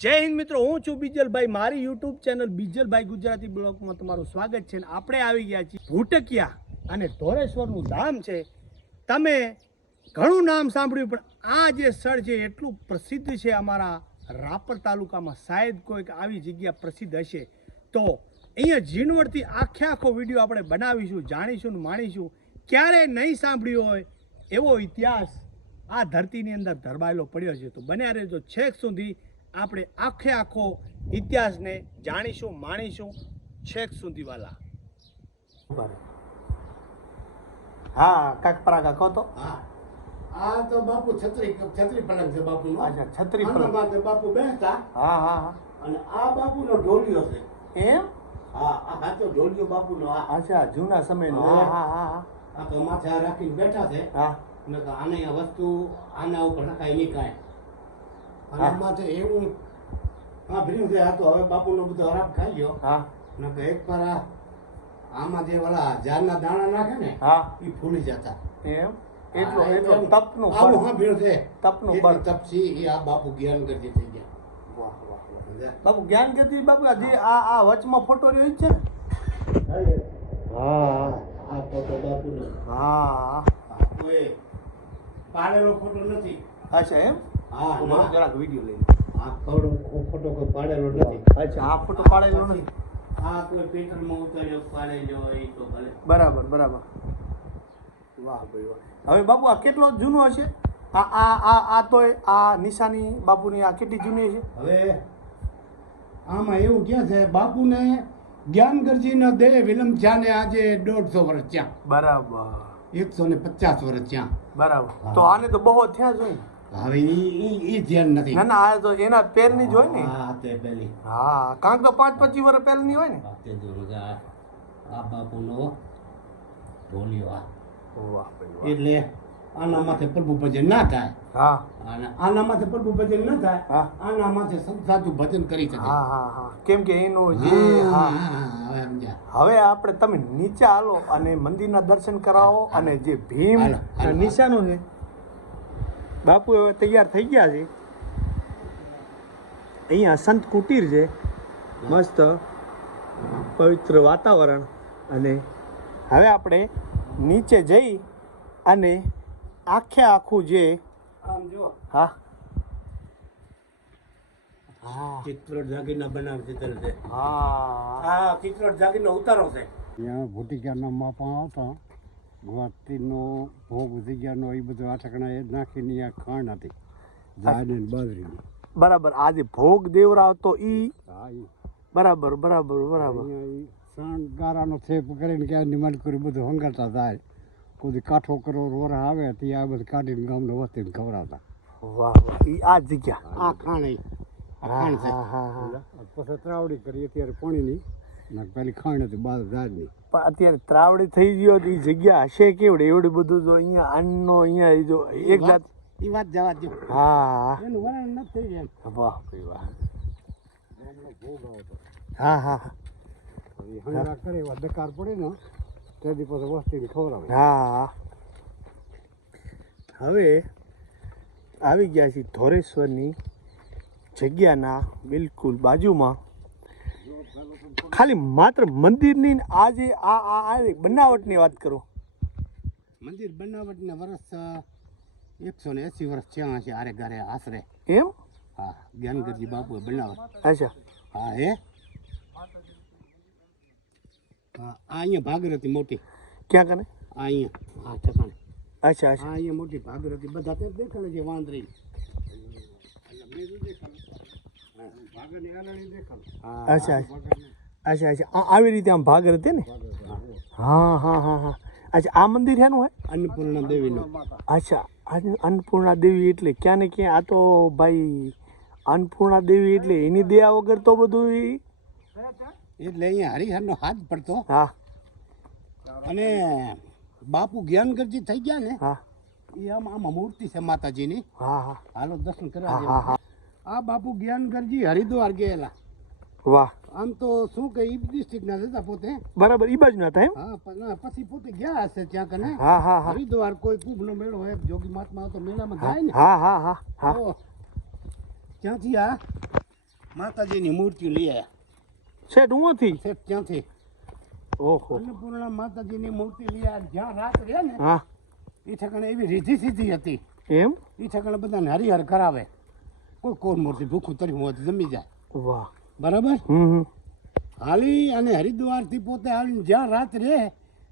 જય હિન્દ મિત્રો, હું છું બીજલભાઈ. મારી યુટ્યુબ ચેનલ બીજલભાઈ ગુજરાતી બ્લોગમાં તમારું સ્વાગત છે. આપણે આવી ગયા છીએ ભૂટકિયા અને ધોરેશ્વરનું ધામ છે. તમે ઘણું નામ સાંભળ્યું, પણ આ જે સ્થળ છે એટલું પ્રસિદ્ધ છે અમારા રાપર તાલુકામાં. શાયદ કોઈક આવી જગ્યા પ્રસિદ્ધ હશે. તો અહીંયા ઝીણવટથી આખો વિડીયો આપણે બનાવીશું, જાણીશું ને માણીશું. ક્યારેય નહીં સાંભળ્યું હોય એવો ઇતિહાસ આ ધરતીની અંદર ધરબાયેલો પડ્યો છે. તો બન્યા રહેજો છેક સુધી. આપણે આખો ઇતિહાસને જાણીશું, માણીશું છેક સુધી વાલા. હા કાકપરા કાકો તો આ તો બાપુ છત્રી પલંગ છે બાપુ. અચ્છા, છત્રી પલંગ બાપુ બેસતા. હા હા હા. અને આ બાપુનો ઢોલિયો છે. એમ? હા, આ સાચો ઢોલિયો બાપુનો. અચ્છા, જૂના સમયનો. હા હા હા. આ તો માથે રાખીને બેઠા છે. હા. આને આ વસ્તુ આના ઉપર નખાય નહીં કાંઈ. અને માથે એવું ભર્યું છે. આ તો હવે બાપુનો બધો હરાબ ખાઈ ગયો. હા. નકર એક પર આમાં જે ઓલા ઝાડના દાણા નાખે ને, હા, એ ફૂલી જતા. એમ? એટલો તપનું આવું સાંભળ્યું છે. તપનું બળ તપસી એ આ બાપુ જ્ઞાન કરતી થઈ ગયા. વાહ વાહ વાહ. બાપુ જ્ઞાન કરતી બાપુ જે આ વચમાં ફોટો રહ્યો છે ને. હા, આ ફોટો બાપુનો. હા, કોઈ પાડેલો ફોટો નથી. અચ્છા એમ? હા, હું જરાક વિડીયો લઈ. આ ફોટો કોઈ પાડેલો નથી. અચ્છા, આ ફોટો પાડેલો નથી. આ કોઈ પેટર્નમાં ઉતાર્યો પાડેલો હોય તો ભલે. બરાબર બરાબર. વાહ ભાઈ વાહ. હવે બાપુ આ કેટલો જૂનો હશે? આ તો આ નિશાની બાપુની આ કેટલી જૂની છે? હવે આમાં એવું ક્યાં છે, બાપુને જ્ઞાનગરજીનો દેહ વિલંબ થયા ને આજે 150 વર્ષ થયા. બરાબર. 150 વર્ષ થયા. બરાબર. તો આને તો બહુ થયા જ હોય. હવે ઈ ધ્યાન નથી. ના ના, આ તો એના પહેલની જ હોય ને. હા, તે પેલી. હા, કારણ કે 5-25 વર્ષ પહેલની હોય ને. તે જોયું છે. આ બાપુનો ઢોલિયો. આ વાહ ભાઈ વાહ. એટલે આના માથે પ્રભુ ભજન ના થાય. હા. અને આના માથે પ્રભુ ભજન ના થાય. હા. આના માથે સંત ભજન કરી શકે. હા હા હા. કેમ કે એનું જે હવે સમજ્યા. હવે આપણે તમે નીચે હાલો અને મંદિરના દર્શન કરાવો. અને જે ભીમ નિશાનો છે બાપુ હવે તૈયાર થઈ ગયા છે. અહીંયા સંત કુટીર છે, મસ્ત પવિત્ર વાતાવરણ. અને હવે આપણે નીચે જઈ અને આખું જે આમ જો. હા હા, ચિત્રોડ જાગીરના બનાવ ચિત્ર છે. હા હા, ચિત્રોડ જાગીરનો ઉતારો છે. ત્યાં ભૂતિકાના માપા હતા. ગુવાહાટીનો ભોગ જગ્યાનો એ બધું આઠકણા એ નાખીને આ ખાંડ હતી, ઝાડ ને બાજરીની. બરાબર. આજે ભોગ દેવરાવતો ઈ. હા, એ બરાબર બરાબર બરાબર. અહીંયા સણ ગારાનો થેપ કરીને ક્યાં નિમાન કરી બધું હંગાતા જાય. કોઈ કાઠો કરો રોરા આવે તે આ બધું કાઢીને ગામનો વસ્તીને ખવડાવતા. વાહ વાહ. ઈ આ જગ્યા. આ ખાણ ખાણ છે. હા હા હા. પછી ત્રાવડી કરી અત્યારે પાણીની ને પેલી ખાંડ હતી બાદ ઝાડની. પણ અત્યારે ત્રાવડી થઈ ગયો તો એ જગ્યા હશે કેવડી? એવડી બધું તો અહીંયા અન્નનો અહીંયા એ જો એક જાત. એ વાત જવા દો. હા. એનું વર્ણન નથી થઈ જાય. વાહ ભાઈ વાહ. ગામનો ભોગ આવતો. હા હા હા. એ હંગા કરે એવા દકાર પડે ને તેથી પછી વસ્તીને ખવડાવે. હા. હવે આવી ગયા છીએ ધોરેશ્વરની જગ્યાના બિલકુલ બાજુમાં. ખાલી માત્ર મંદિરની આજે આ બનાવટની વાત કરું. મંદિર બનાવટના વર્ષ 180 વર્ષ થયા છે. આરે ગારે આશરે. એમ? હા, જ્ઞાનગરજી બાપુએ બનાવટ. અચ્છા. હા, હે. હા, આ અહીંયા ભાગીરથી મોટી. ક્યાં કને? આ અહીંયા આ ઠેકાણે. અચ્છા આ અચ્છા. અહીંયા મોટી ભાગીરથી બધા તે દેખાડે છે વાંદરી. અચ્છા અચ્છા અચ્છા. આવી રીતે આમ ભાગર હતી ને. હા હા હા હા. અચ્છા, આ મંદિર શેનું હોય? અન્નપૂર્ણા દેવીનો. અચ્છા, અન્નપૂર્ણા દેવી એટલે ક્યાં ને ક્યાં. આ તો ભાઈ અન્નપૂર્ણા દેવી એટલે એની દયા વગર તો બધું એટલે અહીંયા હરિહરનો હાથ પડતો. હા. અને બાપુ જ્ઞાનગરજી થઈ ગયા ને, હા એ આમાં મૂર્તિ છે માતાજીની. હા હા. હાલો દર્શન કરવા હા જેવા. હા. આ બાપુ જ્ઞાનગરજી હરિદ્વાર ગયેલા. વાહ. આમ તો શું કે ઈ ડિસ્ટ્રિક્ટના હતા પોતે. બરાબર. ઈ બાજુ ના હતા એમ? હા, પછી પોતે ગયા હશે ત્યાં કને. હા હા હા. હરિદ્વાર કોઈ કુંભનો મેળો હોય, જોગી મહાત્મા તો મેળામાં જાય ને. હા હા હા હા. તો ત્યાંથી આ માતાજીની મૂર્તિ લઈ આવ્યા શેઠ ઉંથી છે ત્યાંથી ઓહો અન્નપૂર્ણા માતાજીની મૂર્તિ લઈ આવ્યા જ્યાં રાત રહે ને હા એ ઠેકાણે એવી રીધી સીધી હતી એમ એ ઠેકાણે બધાને હરિહર કરાવે કોઈ કોર મૂર્તિ ભૂખું તર્યું હોય તો જમી જાય વાહ બરાબર હમ હાલી અને હરિદ્વારથી પોતે હાલીને જ્યાં રાત રહે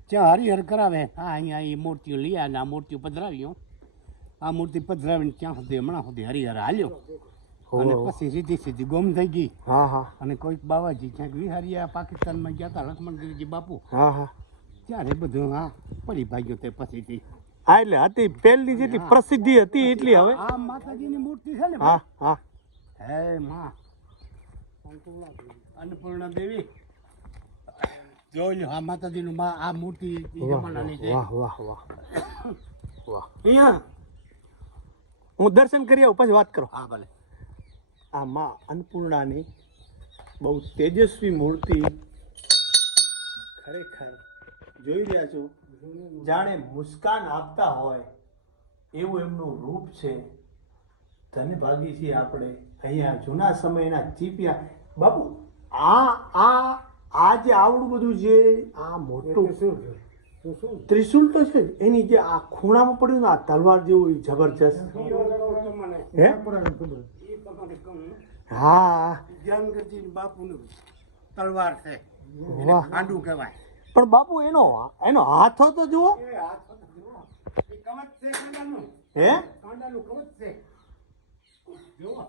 ત્યાં હરિહર કરાવે હા અહીંયા એ મૂર્તિઓ લઈ આવ્યા ને આ મૂર્તિઓ પધરાવ્યો આ મૂર્તિ પધરાવીને ત્યાં સુધી હમણાં સુધી હરિહર હાલ્યો અને પછી સીધી સીધી ગુમ થઈ ગઈ હા હા અને કોઈક બાવાજી ક્યાંક વિહારિયા પાકિસ્તાનમાં ગયા હતા લક્ષ્મણગીરીજી બાપુ હા હા ત્યારે બધું હા પડી ભાગ્યો તે પછીથી હા એટલે હતી પહેલી જેટલી પ્રસિદ્ધિ હતી એટલી હવે આ માતાજીની મૂર્તિ છે ને હા હા હે માં અન્નપૂર્ણા દેવી જોઈ લો આ માતાજીનું માં આ મૂર્તિ ઈ જમાનાની છે વાહ વાહ વાહ વાહ અહીંયા હું દર્શન કરી આવું પછી વાત કરો હા ભલે આ માં અન્નપૂર્ણાની બહુ તેજસ્વી મૂર્તિ ખરેખર જોઈ રહ્યા છો જાણે મુસ્કાન આપતા હોય એવું એમનું રૂપ છે ધનભાગી છીએ આપણે અહીંયા જૂના સમયના ચીપિયા બાપુ આ જે આવડું બધું જે આ મોટું ત્રિશુલ તો છે જ, એની જે આ ખૂણામાં પડ્યું ને આ તલવાર જેવું એ જબરજસ્ત હે હા જંગજી બાપુનું તલવાર છે વાહ આંડું કહેવાય પણ બાપુ એનો હાથો તો જુઓ એ કવચ છે કાંડાનું હે કાંડાનું કવચ છે જુઓ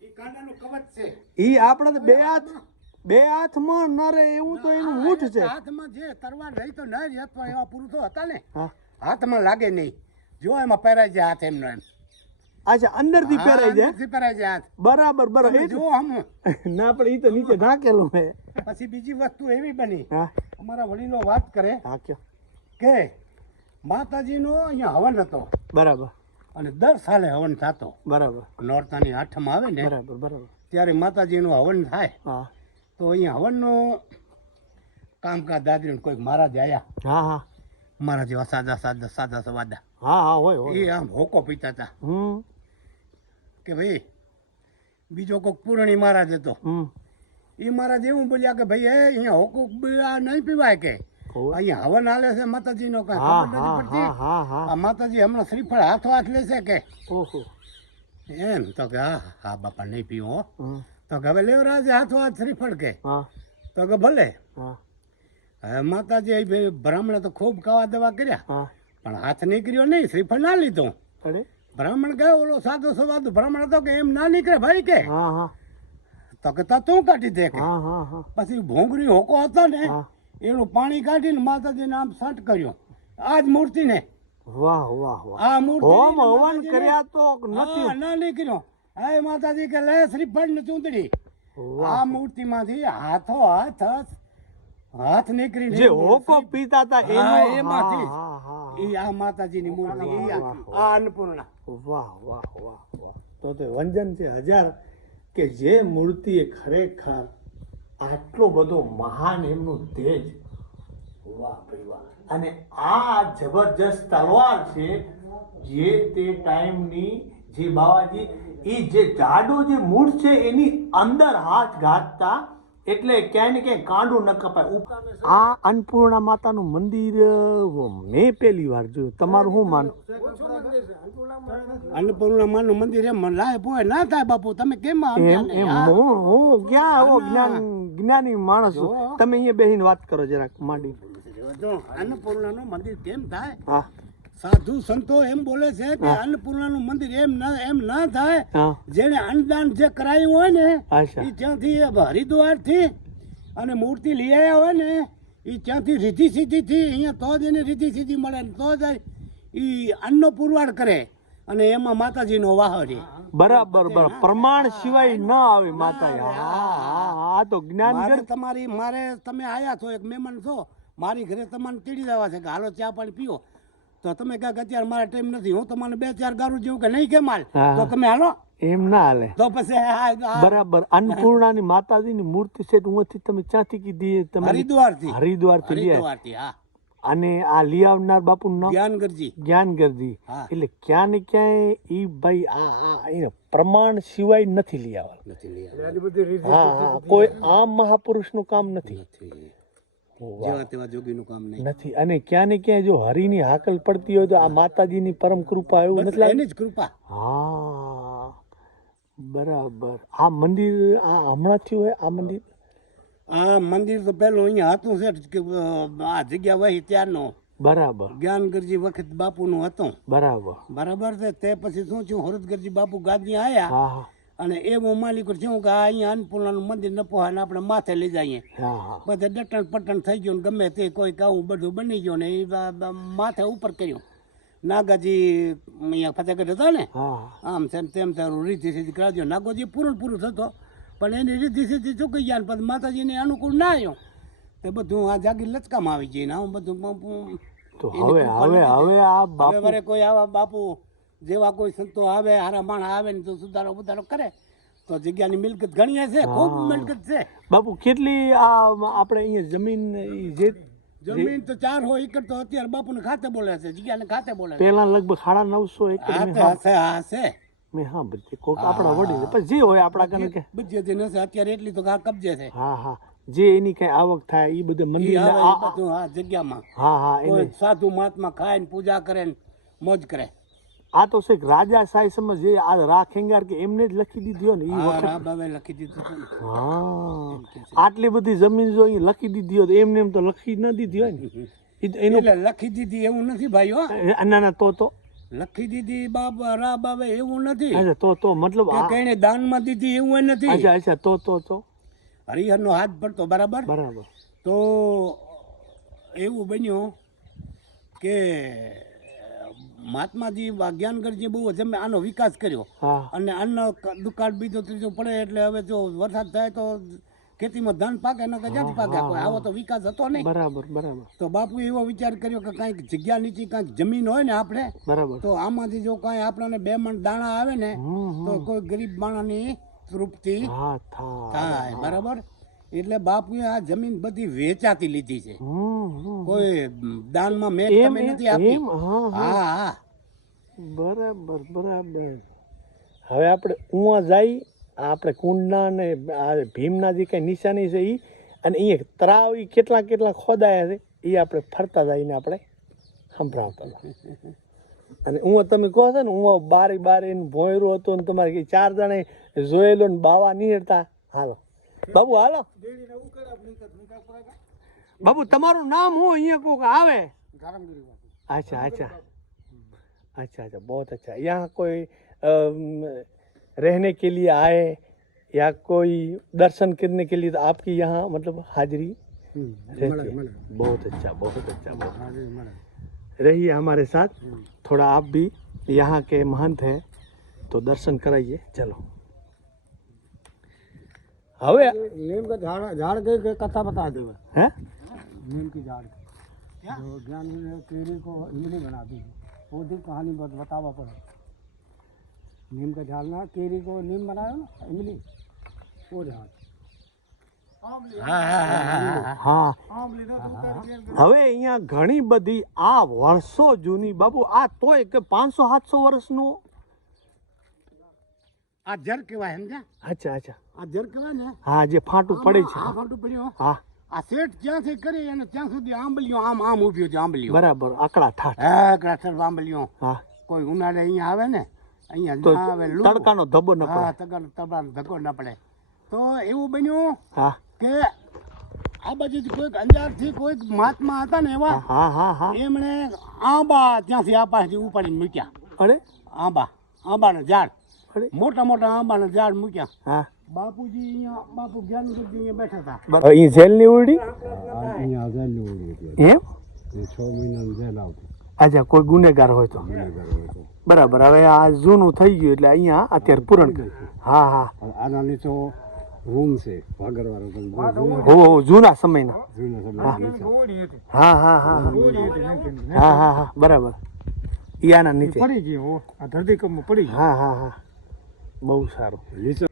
એ કાંડાનું કવચ છે ઈ આપણે તો બે હાથમાં ન રહે એવું તો એનું ઊંટ છે હાથમાં જે તલવાર રહી તો ન જ અથવા એવા પુરુષો હતા ને હા હાથમાં લાગે નહીં જો એમાં પહેરાય જાય હાથ એમનો એમ અચ્છા અંદરથી પહેરાઈ જાય અંદરથી પહેરાય જાય હાથ બરાબર બરાબર તમે એ જુઓ હમ ના પણ ઈ તો નીચે ઢાંકેલું હે પછી બીજી વસ્તુ એવી બની હા અમારા વડીલો વાત કરે હા કયો કે માતાજીનો અહીંયા હવન હતો બરાબર અને દર સાલે હવન થતો બરાબર નોરતાની આઠમાં આવે ને બરાબર બરાબર ત્યારે માતાજીનું હવન થાય હા તો અહીંયા હવનનું કામકાજ દાદરીને કોઈક મહારાજ આવ્યા હા હા મારા જેવા સાદા સાદા સાદા સવાદા હા હા હોય હોય એ આમ હોકો પીતા હતા કે ભાઈ બીજો કોઈક પૂર્ણી મહારાજ હતો એ મહારાજ એવું બોલ્યા કે ભાઈ અહીંયા હોકો નહીં પીવાય કે અહીંયા હવન હાલે છે માતાજીનો કાંઈ હા ખબર નથી હા પડતી હા હા હા આ માતાજી હમણાં શ્રીફળ હાથો હાથ લેશે કે ઓહો એમ તો કે હા હા બાપા નહીં પીવો હમ, તો કે હવે લેવરાજે હાથો હાથ શ્રીફળ કે હા તો કે ભલે હા હવે માતાજી એ ભાઈ બ્રાહ્મણે તો ખૂબ ખાવા દવા કર્યા હા પણ હાથ નીકળ્યો નહીં શ્રીફળ ના લીધો અરે બ્રાહ્મણ ગયો ઓલો સાદો સવાદો બ્રાહ્મણ હતો કે એમ ના નીકળે ભાઈ કે હા હા તો કે તું કાઢી દે કે હા હા હા પછી ભોંગરી હોકો હતો ને હા એનું પાણી કાઢીને માતાજીને આમ સંટ કર્યો આ જ મૂર્તિને વાહ વાહ વાહ આ મૂર્તિ હોમ હવન કર્યા તો નથી ના નીકળ્યો હે માતાજી કે લે શ્રીફળ ને ચૂંદડી વાહ આ મૂર્તિમાંથી હાથો હાથ નીકળી જે હોકો પીતા હતા હા, એનો એમાંથી જ. હા હા એ આ માતાજીની મૂર્તિ ઈ વાહ, આ અન્નપૂર્ણા વાહ વાહ વાહ વાહ તો તે વંજન છે હજાર કે જે મૂર્તિએ ખરેખર આટલો બધો મહાન એમનું તેજ વાહ ભાઈ વાહ અને આ જબરજસ્ત તલવાર છે જે તે ટાઈમની જે બાવાજી એ જે જાડો જે મૂળ છે એની અંદર હાથ ઘાતતા એટલે ક્યાંય ને ક્યાંય કાંડું ન કપાય આ અન્નપૂર્ણા માતાનું મંદિર મેં પહેલી વાર જોયું તમારું શું માન અન્નપૂર્ણા માનું મંદિર એમ લાય પોય ના થાય બાપુ તમે કેમ એમ એમ હું ક્યાં આવો જ્ઞાની માણસ છું જો. તમે અહીંયા બેસીને વાત કરો જરાક માંડી અન્નપૂર્ણાનું મંદિર કેમ થાય હા સાધુ સંતો એમ બોલે છે કે અન્નપૂર્ણાનું મંદિર એમ ના થાય હા જેને અન્નદાન જે કરાયું હોય ને અચ્છા એ ત્યાંથી હરિદ્વારથી અને મૂર્તિ લઈ આવ્યા હોય ને એ ત્યાંથી રીધી સીધીથી અહીંયા તો જ એને રીધી સીધી મળે ને તો જ એ અન્નનો પુરવાડ કરે અને એમાં માતાજીનો વાહ છે બરાબર બરાબર પ્રમાણ સિવાય ન આવે માતા આ તો જ્ઞાન મારે તમે આયા છો એક મહેમાન છો મારી ઘરે તમારે તેડી દેવા છે કે હાલો ચા પાણી પીઓ તો તમે કહો કે અત્યારે મારા ટાઈમ નથી હું તમને 2-4 ગારું જેવું કે નહીં કે માલ હા. તો તમે હાલો એમ ના હાલે તો પછી બરાબર અન્નપૂર્ણાની માતાજીની મૂર્તિ છે ઉંથી તમે ક્યાંથી કીધી તમે હરિદ્વારથી હરિદ્વારથી લઈ આવ્યા. હરિદ્વારથી હા અને આ લઈ આવનાર બાપુનું નામ જ્ઞાનગરજી. જ્ઞાનગરજી. હા. એટલે ક્યાં ને ક્યાંય ઈ ભાઈ આ એને પ્રમાણ સિવાય નથી લઈ આવવાનું. નથી લઈ આવ્યા. હા હા, કોઈ આમ મહાપુરુષનું કામ નથી. નથી. વાહ. જેવા તેવા જોગીનું કામ નહીં. નથી. અને ક્યાં ને ક્યાંય જો હરિની હાકલ પડતી હોય તો આ માતાજીની પરમ કૃપા એવું બસ નથી લાગતું? એની જ કૃપા. હા બરાબર. આ મંદિર આ હમણાં થયું હોય આ મંદિર? આ મંદિર તો પેલું અહીંયા હતું છે કે આ જગ્યા વહી ત્યારનો બરાબર જ્ઞાનગરજી વખત બાપુનું હતું. બરાબર. બરાબર છે. તે પછી શું થયું, હરદગરજી બાપુ ગાદી આયા હા હા અને એવો માલિક થયું કે આ અહીંયા અન્નપૂર્ણાનું મંદિર ન પોહાય ને આપણે માથે લઈ જઈએ. હા હા બધે ડટણ પટણ થઈ ગયું ને ગમે તે કોઈ કાવું બધું બની ગયું ને એ માથે ઉપર કર્યું. નાગાજી અહીંયા ફતેહગઢ હતા ને, હા આમ છે ને તેમ તારું રીતિ સીધી કરાવજો. નાગોજી પૂરું થતો પણ એની રીતિ સીધી ચૂકી ગયા ને પછી માતાજીને અનુકૂળ ના આવ્યું તે બધું આ જાગીર લચકામાં આવી ગઈ ને આમ બધું તો હવે હવે હવે આ હવે બાપુ વરે કોઈ આવા બાપુ જેવા કોઈ સંતો આવે, હારા માણસ આવે ને તો સુધારો બુધારો કરે તો જગ્યાની મિલકત ઘણી છે, ખૂબ મિલકત છે. બાપુ કેટલી આ આપણે અહીંયા જમીન ઈ જે જમીન તો 400 એકર તો અત્યારે બાપુને ખાતે બોલે છે, જગ્યાને ખાતે બોલે છે. પહેલા લગભગ 950 એકર મેં હા મેં હા બધી કોક આપણા વડી પછી જે હોય આપણા કને કે બધી જે નથી અત્યારે એટલી તો આ કબજે છે. હા હા જે એની કઈ આવક થાય એ બધે મંદિર ઈ આવે ઈ બધું આ જગ્યામાં હા હા કોઈ એને સાધુ મહાત્મા ખાય ને પૂજા કરે ને મોજ કરે. આ તો શેખ રાજા સાહેબ સમજ જે આ રાખેંગાર કે એમને જ લખી દીધી હોય ને એ હા વખત રાબાએ લખી દીધું હતું ને. હા આટલી બધી જમીન જો અહીં લખી દીધી હોય તો એમને એમ તો લખી ન દીધી હોય ને એનું એટલે લખી દીધી એવું નથી ભાઈ હો, ના ના તો લખી દીધી બાબા રાબાએ એવું નથી અચ્છા તો મતલબ કે કઈને દાનમાં દીધી એવું નથી. અચ્છા અચ્છા તો હરિહરનો હાથ પડતો બરાબર. બરાબર તો એવું બન્યું કે મહાત્માજી જ્ઞાનગરજી બહુ જમે આનો વિકાસ કર્યો હા અને અન્ન દુકાળ બીજો ત્રીજો પડે એટલે હવે જો વરસાદ થાય તો ખેતીમાં ધાન પાકે ન કે જાત પાકે કોઈ આવો તો વિકાસ હતો નહીં. બરાબર બરાબર તો બાપુ એવો વિચાર કર્યો કે કાંઈક જગ્યા નીચે કાંઈક જમીન હોય ને આપણે બરાબર તો આમાંથી જો કાંઈ આપણને 2 મણ દાણા આવે ને તો કોઈ ગરીબ માણસની તૃપ્તિ હા થાય. બરાબર. એટલે બાપુએ આ જમીન બધી વેચાતી લીધી છે, કોઈ દાનમાં મેં તમે નથી આપી. હા હા બરાબર બરાબર. હવે આપણે ઉવા જઈ આપણે કુંડના ને આ ભીમના જે કઈ નિશાની છે એ અને અહીંયા તળાવ ઈ કેટલા ખોદાયા છે એ આપણે ફરતા જઈને આપણે સંભળાવતા હતા. અને હું તમે કહો છો ને હું બારે એનું ભોંયરું હતું ને તમારે 4 જણે જોયેલો ને બાવા નીકળતા. હાલો બાબુ હાલો બાબુ તમારું નામ હું અહીંયા કોક આવે? अच्छा अच्छा अच्छा अच्छा बहुत अच्छा. यहाँ कोई रहने के लिए आए या कोई दर्शन करने के लिए तो आपकी यहाँ मतलब हाजिरी रहती है. बहुत अच्छा बहुत अच्छा बहुत रहिए हमारे साथ. थोड़ा आप भी यहाँ के महंत हैं तो दर्शन कराइए. चलो હવે नीम का झाड़ के कथा बता दो. હે नीम की झाड़ जो ज्ञान केरी को इमली बना दी वो भी कहानी बतावा पड़े. नीम का झाड़ ना केरी को नीम बनायो ना इमली वो झाड़. હા હવે અહીંયા ઘણી બધી આ વર્ષો જૂની બાબુ આ તોય કે 500-700 વર્ષનું આ જર કહેવાય સમજ્યા. અચ્છા અચ્છા આ જર કહેવાય ને. હા જે ફાટું પડે છે આ ફાટું પડ્યું. હા આ શેઠ જ્યાંથી કરી અને ત્યાં સુધી આંબલીઓ આમ ઉભ્યો છે. આંબલીઓ બરાબર આકડા ઠાઠ. હા ક્રાસર આંબલીઓ. હા કોઈ ઉનાળે અહીંયા આવે ને અહીંયા તો ના આવે લૂ. તડકાનો ધબ્બો ન હા પડે. તડકાનો ધક્કો ન પડે. તો એવું બન્યું હા કે આ બાજુ કોઈક અંજારથી કોઈક મહાત્મા હતા ને એવા હા હા હા એમણે આંબા ત્યાંથી આ પાસેથી ઉપાડીને મૂક્યા. અરે આંબાના ઝાડ, અરે મોટા મોટા આંબાના ઝાડ મૂક્યા. હા બાપુજી અહીંયા બાપુ જ્ઞાનગરજી અહીંયા બેઠા હતા. અહીં જેલની ઉડી અહીંયા જેલ ઉડી એમ 6 મહિનાની જેલ આવતી. અચ્છા કોઈ ગુનેગાર હોય તો બરાબર. હવે આ જૂનું થઈ ગયું એટલે અહીંયા અત્યારે પૂરણ કર્યું. હા હા આના નીચે રૂમ છે ભાગરવાળો હો જૂના સમયના. જૂના સમય હા હા હા હા હા હા બરાબર. ઈ આના નીચે પડી ગયો આ ધરતીકંપમાં પડી હા હા હા બહુ સારું. નીચે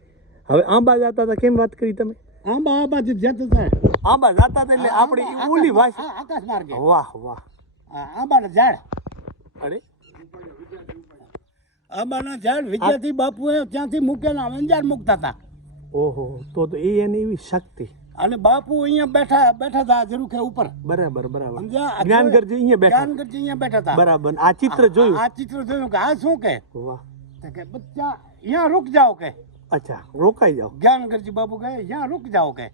હવે આંબા જતા હતા કેમ વાત કરી તમે? આંબા આ બાજુ જતો થાય. આંબા જાતા હતા એટલે આપણી ઓલી ભાષા. આકાશ માર્ગે વાહ વાહ. આંબાના ઝાડ, અરે આંબાના ઝાડ વિદ્યાર્થી બાપુએ ત્યાંથી મૂકેલા અંજાર મૂકતા હતા. ઓહો, તો એ એની એવી શક્તિ. અને બાપુ અહીંયા બેઠા હતા ઝરૂખે ઉપર. બરાબર બરાબર. સમજ્યા? જ્ઞાનગરજી અહીંયા બેઠા. જ્ઞાનગરજી અહીંયા બેઠા હતા. બરાબર. આ ચિત્ર જોયું. આ ચિત્ર જોયું કે આ શું કે વાહ. તો કે બચ્ચા અહીંયા રૂક જાઓ કે. અચ્છા, રોકાઈ જાઓ. જ્ઞાનગરજી બાપુ કહે અહીંયા રૂક જાઓ કે.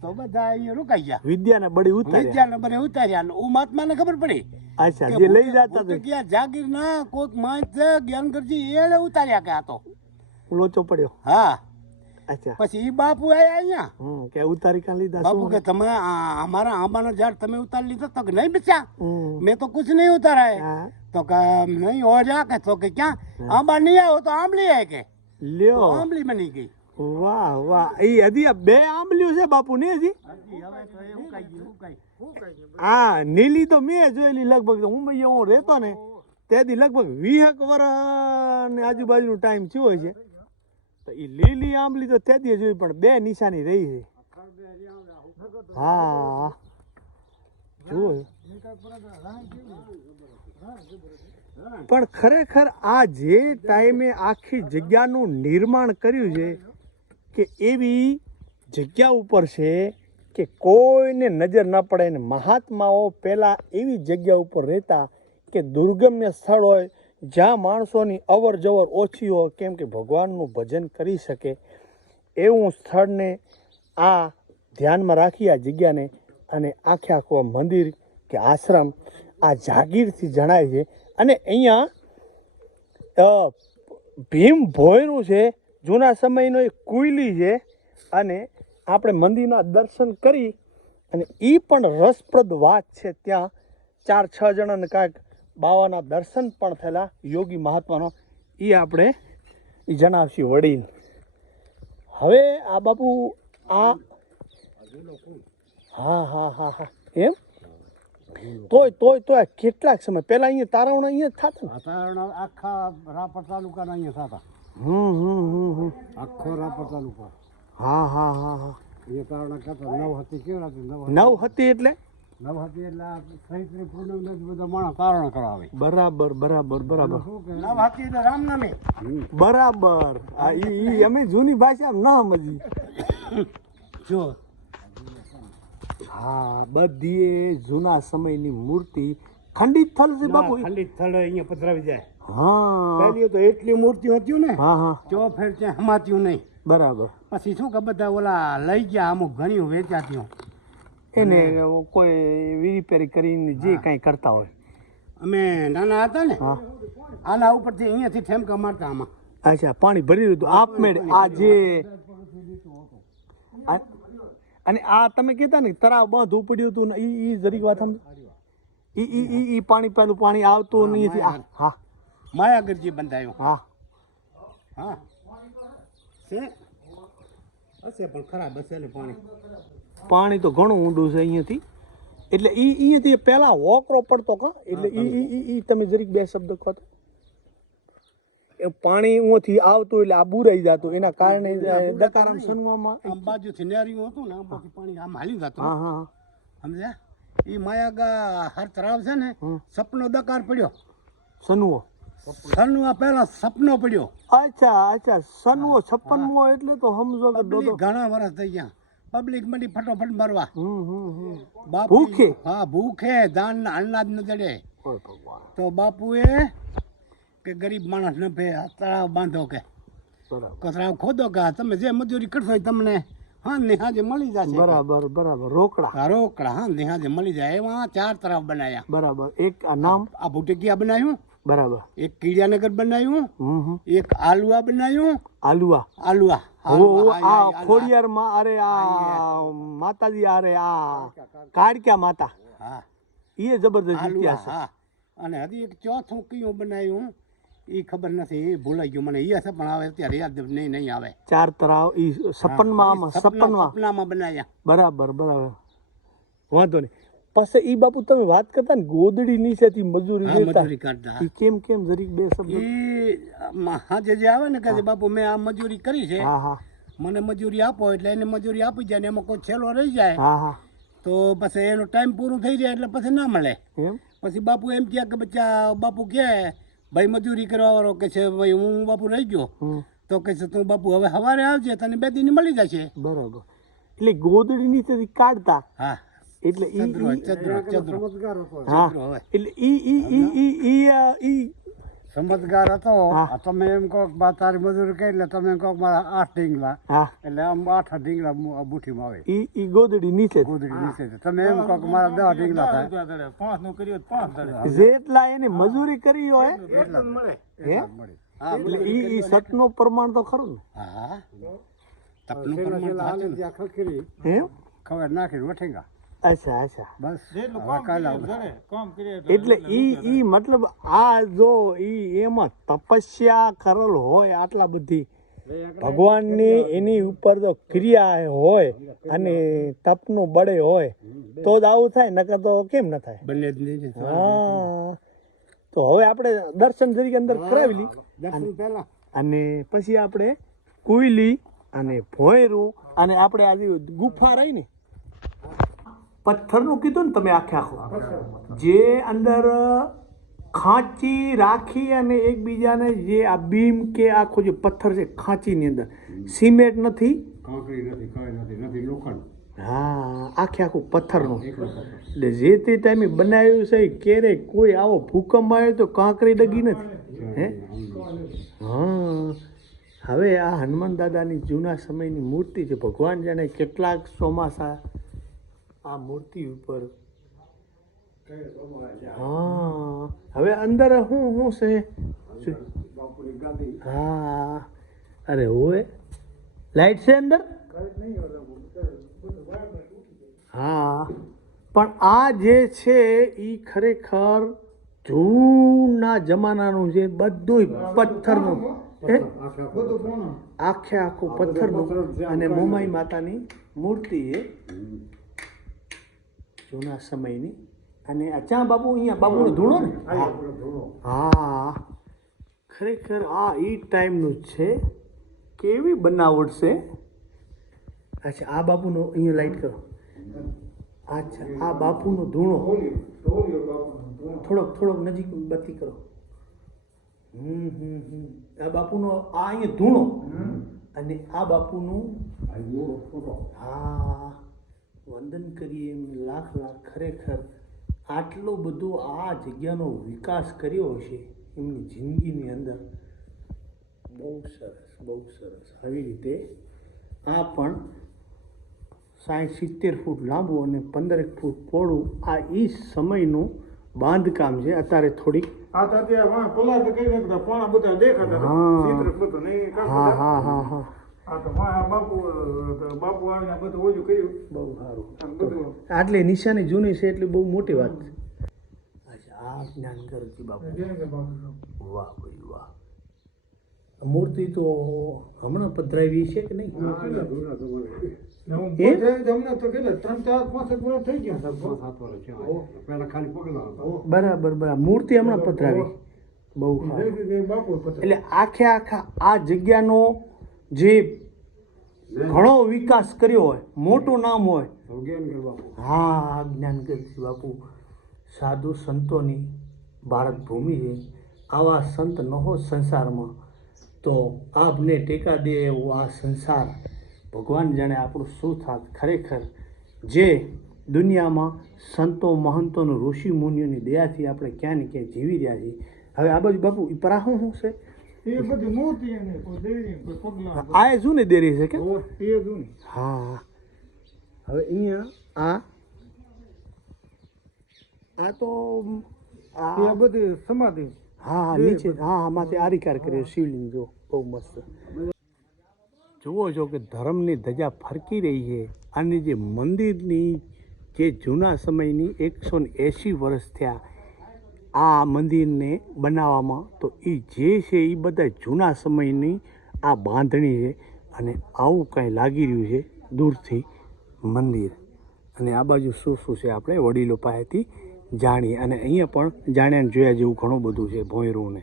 તો બધા અહીંયા રોકાઈ ગયા. વિદ્યાને બળી ઉતાર્યા. વિદ્યા નંબરે ઉતાર્યા અને હું મહાત્માને ખબર પડી અચ્છા, કે જે લઈ જતા હતા ભૂતકિયા જાગીરના કોઈક માણસ છે જ્ઞાનગરજી એને ઉતાર્યા કે આ તો. લોચો પડ્યો. હા, અચ્છા. પછી ઈ બાપુ આયા અહીંયા. કે ઉતારી કાં લીધા? બાપુ શું? કે તમે અમારા આંબાના ઝાડ તમે ઉતારી લીધા? તો કે નહીં બચ્ચા, હમ. મેં તો કુછ નહીં ઉતારા है. હા. તો કે નહીં हो जा કે. તો કે ક્યાં આંબા નહીં આવ્યો તો આંબલી है કે. લ્યો. તો આંબલી બની ગઈ. વાહ વાહ. એ હજી આ બે આંબલીઓ છે બાપુ ને હજી. હવે તો એ ઉકાઈ ગયું, ઉકાઈ. હા, નીલી તો મેં જોયેલી લગભગ. હું અહીંયા હું રહેતો ને તેથી લગભગ 20 વર્ષ ને આજુબાજુનો ટાઈમ થયો હોય છે. તો એ લીલી આંબલી તો તેથી જોઈ, પણ બે નિશાની રહી છે. હા જુઓ. પણ ખરેખર આ જે ટાઈમે આખી જગ્યાનું નિર્માણ કર્યું છે કે એવી જગ્યા ઉપર છે કે કોઈને નજર ન પડે. ને મહાત્માઓ પહેલાં એવી જગ્યા ઉપર રહેતા કે દુર્ગમ્ય સ્થળ હોય, જ્યાં માણસોની અવર જવર ઓછી હોય, કેમ કે ભગવાનનું ભજન કરી શકે એવું સ્થળને આ ધ્યાનમાં રાખી આ જગ્યાને. અને આખે આખું મંદિર કે આશ્રમ આ જાગીરથી જણાય છે. અને અહીંયા ભીમ ભોયરું છે, જૂના સમયનો એક કુઈલી છે. અને આપણે મંદિરના દર્શન કરી અને એ પણ રસપ્રદ વાત છે. ત્યાં 4-6 જણાને કાંઈક બાવાના દર્શન પણ થયેલા યોગી મહાત્માનો. એ આપણે જણાવશે વડીલ. હવે આ બાપુ આ હા હા હા હા એમ તોય કેટલાક સમય પહેલા અહીંયા તારાવણા અહીંયા જ થતા ને? વાતાવરણ આખા રાપર તાલુકાના અહીંયા થતા. આખો રાપર તાલુકા. હા હા હા હા. એ તારણા કરતા 9 હતી. કેવડા હતી? 9 હતી એટલે 9 હતી એટલે આ ચૈત્રી પૂનમ ને બધા માણસ તારણ કરાવે. બરાબર બરાબર બરાબર. શું કે 9 હતી એટલે રામનામી. બરાબર. આ ઈ અમે જૂની ભાષા ના સમજી. જો હા, બધી જૂના સમયની મૂર્તિ ખંડિત થલ છે બાપુ. ખંડિત સ્થળ અહીંયા પધરાવી જાય. હા પહેલી તો એટલી મૂર્તિ હતી ને, હા હા ચો ફેર ત્યાં હમાત્યું નહીં. બરાબર. પછી શું કે બધા ઓલા લઈ ગયા, અમુક ઘણી વેચાતી. એને કોઈ રિપેરી કરીને જે કાંઈ કરતા હોય. અમે નાના હતા ને, હા. આના ઉપરથી અહીંયાથી ઠેમકા મારતા આમાં. અચ્છા, પાણી ભરી લીધું આપમેળે. આ જે અને આ તમે કહેતા ને તળાવ બંધ ઉપડ્યું હતું ને ઈ જરીક વાત સમજ. ઈ પાણી પેલું પાણી આવતું નહીં. હા માયાગરજી બંધાયું. હા હા છે, હશે પણ ખરાબ હશે ને પાણી. પાણી તો ઘણું ઊંડું છે અહીંયાથી. એટલે અહીંયાથી પહેલા વોકરો પડતો કા. એટલે ઈ તમે જરીક બે શબ્દ કહો તો. એ પાણી અહીંયાથી આવતું એટલે આ બુરાઈ જતું, એના કારણે દકારામ સનવામાં આમ બાજુથી નેરિયું હતું ને, આમ બાજુ પાણી આમ હાલી જતું. હા હા સમજ્યા? એ માયાગા હર તળાવ છે ને, સપનો દકાર પડ્યો. સનવો. સનવા પહેલા સપનો પડ્યો. અચ્છા અચ્છા, સનવો 56મો એટલે તો સમજો કે પબ્લિક ઘણા વર્ષ થઈ ગયા. પબ્લિક મંડી ફટોફટ મરવા. બાપુ ભૂખે. હા ભૂખે, દાન અનાજ ન જડે. ઓય ભગવાન. તો બાપુએ કે ગરીબ માણસ ન ભે તળાવ બાંધો કે બરાબર તળાવ ખોદો કે તમે જે મજૂરી કરશો એ તમને હા નિહાજે મળી જશે. બરાબર બરાબર. રોકડા રોકડા હા નિહાજે મળી જાય. એવા 4 તળાવ બનાવ્યા. બરાબર. એક આ નામ આ ભૂટકિયા બનાવ્યું, બરાબર. એક કીડિયાનગર બનાવ્યું, એક આલુઆ બનાવ્યું. આલુઆ. આલુઆ આ ખોડિયાર માં. અરે આ માતાજી. અરે આ કાળક્યા માતા. હા એ જબરદસ્ત આલુઆ. ઇતિહાસ છે. હા અને હજી એક ચોથું કયું બનાવ્યું એ ખબર નથી, એ ભૂલાઈ ગયું મને. એ હશે પણ આવે અત્યારે યાદ નહીં આવે. 4 તળાવ ઈ 56માં. સપનામાં બનાવ્યા. બરાબર બરાબર. વાંધો નહીં. પછી ઈ બાપુ તમે વાત કરતા ને ગોદડી નીચેથી મજૂરી લેતા, મજૂરી કરતા. ઈ કેમ જરીક બે શબ્દ. એ હાજે જે આવે ને કે બાપુ મેં આ મજૂરી કરી છે, હા હા મને મજૂરી આપો એટલે એને મજૂરી આપી જાય ને એમાં કોઈ છેલ્લો રહી જાય હા હા તો પછી એનો ટાઈમ પૂરું થઈ જાય એટલે પછી ના મળે. એમ પછી બાપુ એમ કહે કે બચ્ચા બાપુ કહે ભાઈ મજૂરી કરવા વાળો કે છે ભાઈ હું બાપુ રહી ગયો હમ તો કહે છે તું બાપુ હવે સવારે આવજે તને 2 દિન મળી જશે. બરાબર એટલે ગોદડી નીચેથી કાઢતા હા એટલે ઈ ચંદ્રો ઈ- ચંદ્રો ચંદ્રો समझदार होता है હા ચંદ્રો હોય. એટલે ઈ समझदार હતો હા. આ તમે એમ કહો કે બા તારી મજૂરી કરી એટલે તમે એમ કહો કે મારા 8 ઢીંગલા હા એટલે આમ 8 ઢીંગલા બુઠીમાં આવે ઈ ગોદડી નીચે ગોદડી નીચે છે. તમે એમ કહો કે મારા 10 ઢીંગલા થાય જેટલા એને મજૂરી કરી હોય એટલા જ મળે. હે હા એટલે ઈ સતનું પ્રમાણ તો ખરું હા તપનું પ્રમાણ તો સાચું ને. ત્યાં ખખરી ને એમ ખબર નાખીને વઠેંગા અચ્છા અચ્છા બસ હવે કાલે આવે. એટલે ઈ મતલબ આ જો ઈ એમાં તપસ્યા કરેલ હોય આટલા બધી ભગવાનની એની ઉપર તો ક્રિયા હોય અને તપનું બળે હોય તો જ આવું થાય નકર તો કેમ ન થાય બંને જ નહીં ને. હા તો હવે આપણે દર્શન તરીકે અંદર કરાવી લી દર્શન પહેલા અને પછી આપણે કોયલી અને ભોયરું અને આપણે આજે ગુફા રહી ને પથ્થરનું કીધું ને તમે આખે આખું જે અંદર ખાંચી રાખી અને એકબીજાને જે આ બીમ કે આખો જે પથ્થર છે ખાંચીની અંદર સિમેન્ટ નથી કાંકરી નથી કાંઈ નથી લોખંડ હા આખે આખું પથ્થરનું એટલે જે તે ટાઈમે બનાવ્યું છે એ ક્યારે કોઈ આવો ભૂકંપ આવ્યો તો કાંકરી ડગી નથી હે હા હવે આ હનુમાન દાદાની જૂના સમયની મૂર્તિ છે ભગવાન જાણે કેટલાક ચોમાસા આ મૂર્તિ ઉપર હા હવે અંદર શું છે હા અરે હોય લાઈટ છે અંદર હા પણ આ જે છે એ ખરેખર જૂના જમાનાનું છે બધું પથ્થરનું હે આખે આખું પથ્થરનું અને મોમાઈ માતાની મૂર્તિ છે જૂના સમયની અને આ ચા બાપુ અહીંયા બાપુનો ધૂણો ને હા ખરેખર આ એ ટાઈમનું જ છે કેવી બનાવટ છે અચ્છા આ બાપુનો અહીંયા લાઈટ કરો અચ્છા આ બાપુનો ધૂણો થોડોક નજીક બત્તી કરો આ બાપુનો આ અહીંયા ધૂણો અને આ બાપુનું હા વંદન કરીએ એમને લાખ લાખ ખરેખર આટલો બધો આ જગ્યાનો વિકાસ કર્યો છે એમની જિંદગીની અંદર બહુ સરસ આવી રીતે આ પણ 60-70 ફૂટ લાંબુ અને 15 ફૂટ પહોળું આ એ સમયનું બાંધકામ છે અત્યારે થોડીક હા હા બહુ સારું આટલી નિશાની જૂની છે એટલે બહુ મોટી વાત છે અચ્છા આ જ્ઞાન કરતી બાપુ વાહ ભાઈ વાહ મૂર્તિ તો હમણાં પધરાવી છે કે નહીં બરાબર મૂર્તિ હમણાં પધરાવી બહુ એટલે આખે આખા આ જગ્યાનો જે ઘણો વિકાસ કર્યો હોય મોટું નામ હોય હા જ્ઞાનગરજી બાપુ સાધુ સંતોની ભારત ભૂમિ છે આવા સંત ન હોય સંસારમાં તો આપને ટેકા દે એવો આ સંસાર ભગવાન જાણે આપણું શું થાત ખરેખર જે દુનિયામાં સંતો મહંતોનો ઋષિ મુનિઓની દયાથી આપણે ક્યાં ને ક્યાં જીવી રહ્યા છીએ હવે આ બાજુ બાપુ પરાહું શું છે આ એ જૂની દેરી છે કે હા હવે અહીંયા આ તો આ બધી સમાધિ હા નીચે હા માથે આરિકાર કર્યો શિવલિંગ જો બહુ મસ્ત જુઓ છો કે ધર્મની ધજા ફરકી રહી છે અને જે મંદિરની જે જૂના સમયની 180 વર્ષ થયા આ મંદિરને બનાવવામાં તો એ જે છે એ બધા જૂના સમયની આ બાંધણી છે અને આવું કાંઈ લાગી રહ્યું છે દૂરથી મંદિર અને આ બાજુ શું છે આપણે વડીલો પાસેથી જાણીએ અને અહીંયા પણ જાણ્યા ને જોયા જેવું ઘણું બધું છે ભોંયરું ને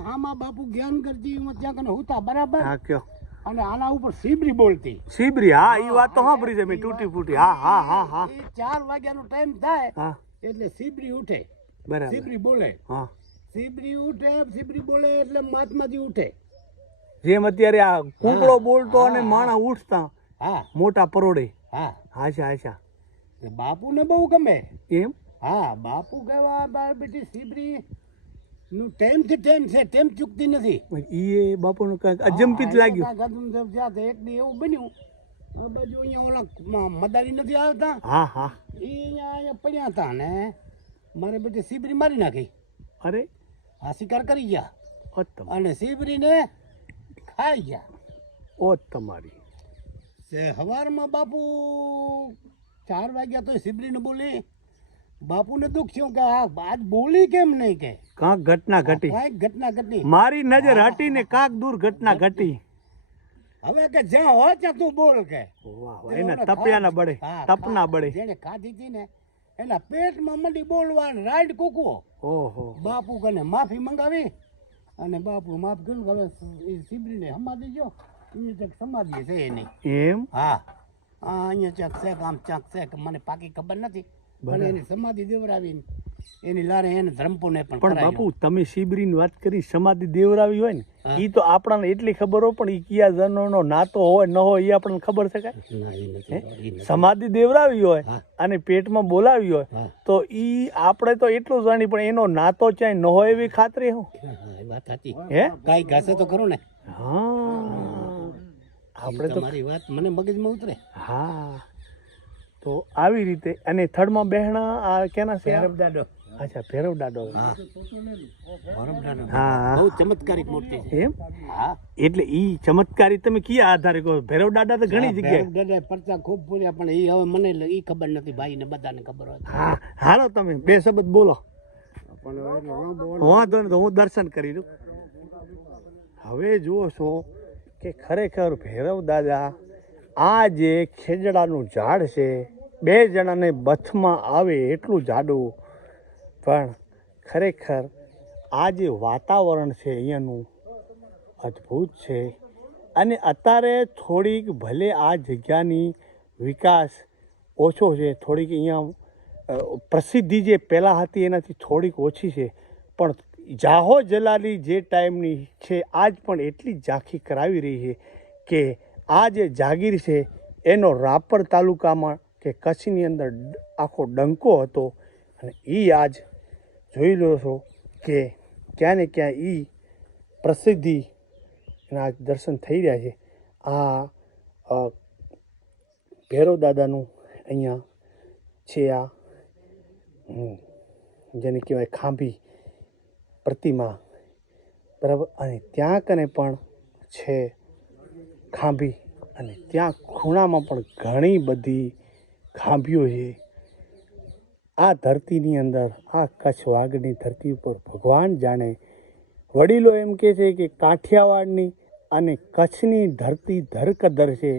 હામાં બાપુ જ્ઞાન કરતી ત્યાં કને હોતા બરાબર હા કયો અને આના ઉપર સીબરી બોલતી. સીબરી, હા એ વાત તો સાંભળી છે મેં, તૂટી ફૂટી. હા હા હા હા એ 4 વાગ્યાનો ટાઈમ થાય હા, એટલે સીબરી ઉઠે, બરાબર. સીબરી બોલે, હા, સીબરી ઉઠે, સીબરી બોલે એટલે મહાત્માજી ઉઠે. જેમ અત્યારે આ કુકડો હા, બોલતો હા, અને હા. માણા ઉઠતા હા મોટા પરોડે. હા, આશા આશા બાપુને બહુ ગમે. એમ. હા, બાપુ કહેવા બાર બેટી સીબરી નું ટાઈમ થી ટાઈમ છે, ટાઈમ ચૂકતી નથી. એ બાપુનું કાંઈક અજંપિત લાગ્યું. એક દી એવું બન્યું, આ બાજુ અહીંયા ઓલા મદારી નથી આવતા, હા હા. એ અહીંયા પડ્યા હતા ને મારે બેટી સીબરી મારી નાખી. અરે આ શિકાર કરી ગયા ઓત અને સીબરીને ખાઈ ગયા. ઓત તમારી. સવારમાં બાપુ 4 વાગ્યા તો સીબરીને બોલી. બાપુને દુઃખ થયું કે આ આજ બોલી કેમ નહીં કે કાંક ઘટના ઘટી. કાંઈક ઘટના ઘટી. મારી નજર હટીને કાંક દૂર ઘટના ઘટી. હવે કે જ્યાં હોય ત્યાં તું બોલ કે. વાહ વાહ, એના તપિયાના બળે, હા, તપના બળે. જેને ખાધી હતી ને એના પેટમાં મંડી બોલવા ને રાઈડ કૂકવો. ઓહો. બાપુ કને માફી મંગાવી અને બાપુ માફ કર્યું કે હવે એ સીબરીને સમાધિ ગયો, અહીંયા ચક સમાધિ છે એ નહીં. એમ. હા, અહીંયા ચક છે આમ ચક છે કે મને પાકી ખબર નથી, પણ એની સમાધિ દેવરાવીને એની લારે એને ધર્મપુને પણ પણ કરાવ્યો. બાપુ તમે શિબરીની વાત કરી, સમાધિ દેવરાવી હોય ને, હા. ઈ તો આપણને એટલી ખબર હોય, પણ ઈ કયા જનોનો નાતો હોય ન હોય એ આપણને ખબર છે કાંઈ? ના, એ નથી, એ નથી. સમાધિ દેવરાવી હોય હા. અને પેટમાં બોલાવી હોય હા. તો ઈ આપણે તો એટલું જાણી, પણ એનો નાતો ચાય ન હોય એવી ખાતરી હું. હા, એ વાત સાચી. હે? કાંઈ ઘાસે તો ખરું ને. હા, આપણે તો તમારી વાત મને મગજમાં ઉતરે. હા. તો આવી રીતે અને થડમાં બહેણા આ કેના છે? ભૈરવ દાદો. અચ્છા, ભૈરવ દાદો. હા, ભૈરવ દાદો. હા. બહુ ચમત્કારિક મૂર્તિ છે. એમ. હા, એટલે ઈ ચમત્કારી તમે કયા આધારે કહો? ભૈરવ દાદા તો ઘણી ભૈરવ જગ્યાએ. દાદાએ પરચા ખૂબ પૂર્યા, પણ એ હવે મને ઈ ખબર નથી, ભાઈ ને બધાને ખબર હોય. હા, હાલો તમે બે શબ્દ બોલો. વાંધો નહીં, તો હું દર્શન કરી લઉં. હવે જુઓ છો કે ખરેખર ભૈરવ દાદા, આ જે ખેજડાનું ઝાડ છે, 2 જણાને બથમાં આવે એટલું જાડું, પણ ખરેખર આ જે વાતાવરણ છે અહીંયાનું અદ્ભુત છે. અને અત્યારે થોડીક ભલે આ જગ્યાની વિકાસ ઓછો છે, થોડીક અહીંયા પ્રસિદ્ધિ જે પહેલાં હતી એનાથી થોડીક ઓછી છે, પણ જાહો જલાલી જે ટાઈમની છે આજ પણ એટલી ઝાંખી કરાવી રહી છે કે આ જે જાગીર છે એનો રાપર તાલુકામાં કે કચ્છની અંદર આખો ડંકો હતો, અને એ આજ જોઈ લો છો કે ક્યાં ને ક્યાં એ પ્રસિદ્ધિના આજ દર્શન થઈ રહ્યા છે. આ ભૈરવ દાદાનું અહીંયા છે, આ જેને કહેવાય ખાંભી પ્રતિમા, બરાબર. અને ત્યાં કને પણ છે ખાંભી, અને ત્યાં ખૂણામાં પણ ઘણી બધી ખાંભીઓ છે. આ ધરતીની અંદર, આ કચ્છ વાગડની ધરતી ઉપર ભગવાન જાણે, વડીલો એમ કહે છે કે કાઠિયાવાડની અને કચ્છની ધરતી ધરકદર છે,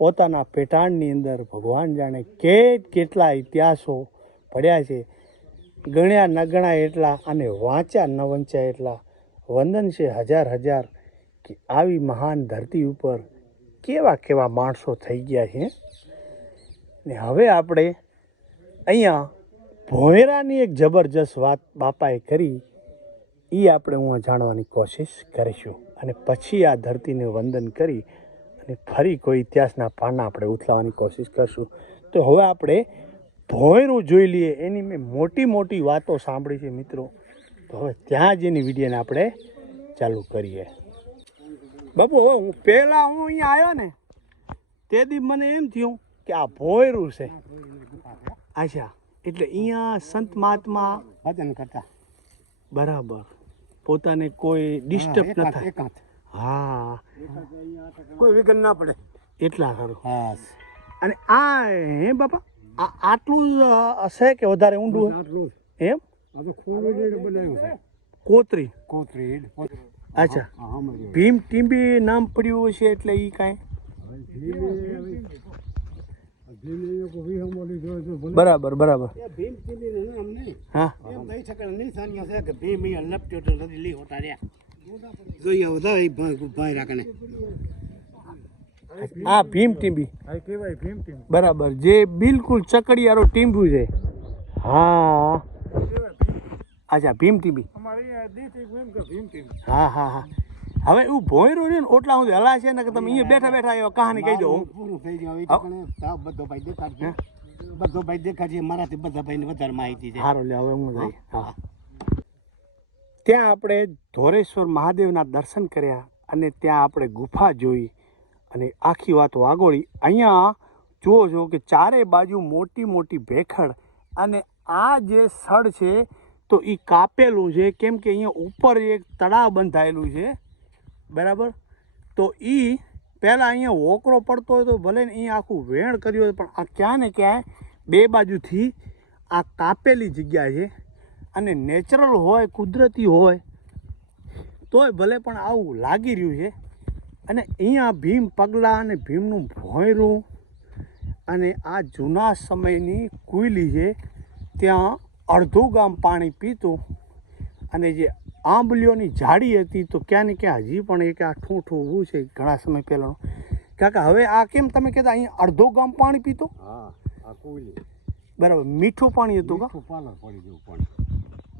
પોતાના પેટાણની અંદર ભગવાન જાણે કેટલા ઇતિહાસો પડ્યા છે, ગણ્યા ન ગણાય એટલા અને વાંચ્યા ન વંચાય એટલા. વંદન છે હજાર હજાર કે આવી મહાન ધરતી ઉપર કેવા કેવા માણસો થઈ ગયા છે. ને હવે આપણે અહીંયા ભોંયરાની એક જબરજસ્ત વાત બાપાએ કરી, એ આપણે હું જાણવાની કોશિશ કરીશું, અને પછી આ ધરતીને વંદન કરી અને ફરી કોઈ ઇતિહાસના પાના આપણે ઉથલાવવાની કોશિશ કરશું. તો હવે આપણે ભોંયરું જોઈ લઈએ. એની મેં મોટી મોટી વાતો સાંભળી છે મિત્રો, તો હવે ત્યાં જ એની વિડીયોને આપણે ચાલુ કરીએ. બાપુ, હવે હું અહીંયા આવ્યો ને તે દી મને એમ થયું કે આ ભોંયરું છે. અચ્છા, એટલે અહીંયા સંત મહાત્મા ભજન કરતા. બરાબર, પોતાને કોઈ ડિસ્ટર્બ ન થાય. એકાંત. હા, કોઈ વિઘન ના પડે. એટલા સારું. હા, અને આ હે બાપા, આ આટલું જ હશે કે વધારે ઊંડું? આટલું જ. એમ. આ તો ખોલું જોઈને બનાવ્યું છે. કોતરી. કોતરી. અચ્છા, હા, મળ્યું. ભીમ ટીંબી નામ પડ્યું છે એટલે એ કાંઈ. બરાબર બરાબર. ભીમ ટીવીનું નામ નહીં. હા, એમ કહી શકાય નિશાનીઓ છે કે ભીમ અહીંયા લપટ્યો તો નદી લી હોતા રહ્યા. જોઈએ બધા ભાઈ રાખને. આ ભીમ ટીંબી આ કહેવાય ભીમ ટીમ બરાબર, જે બિલકુલ ચકડિયારો ટીંબુ છે. હા અચ્છા ભીમ ટીંબી. અમારે અહીંયા દેશી ભીમ કે ભીમ ટીમ. હા હા હા. હવે એવું ભોંયરું રહ્યું ને ઓટલા સુધી હલા છે ને કે તમે અહીંયા બેઠા બેઠા એવો કહાની કહી દો. પૂરું થઈ ગયું હવે તો કણે તાવ બધો ભાઈ દેખાડશે. બધો ભાઈ દેખાડશે મારાથી બધા ભાઈને વધારે માહિતી છે. સારો લે હવે હું જાય. હા ત્યાં આપણે ધોરેશ્વર મહાદેવના દર્શન કર્યા અને ત્યાં આપણે ગુફા જોઈ અને આખી વાત વાગોળી. અહીંયા જુઓ છો કે ચારે બાજુ મોટી મોટી ભેખડ અને આ જે સ્થળ છે તો એ કાપેલું છે, કેમ કે અહીંયા ઉપર એક તળાવ બંધાયેલું છે બરાબર. તો એ પહેલાં અહીંયા વોકરો પડતો હોય તો ભલે ને અહીંયા આખું વેણ કર્યું હોય, પણ આ ક્યાં ને ક્યાંય બે બાજુથી આ કાપેલી જગ્યા છે અને નેચરલ હોય કુદરતી હોય તોય ભલે પણ આવું લાગી રહ્યું છે. અને અહીંયા ભીમ પગલાં અને ભીમનું ભોંયરું અને આ જૂના સમયની કુયલી છે. ત્યાં અડધું ગામ પાણી પીતું અને જે આંબલીઓની ઝાડી હતી તો ક્યાં ને ક્યાં હજી પણ એક આ ઠૂંઠું ઊભું છે ઘણા સમય પહેલાંનું. કાકા હવે આ કેમ તમે કહેતા અહીંયા અડધો ગામ પાણી પીતો? હા આ કોઈલી બરાબર, મીઠું પાણી હતું કા? પાલર પડી જેવું પાણી.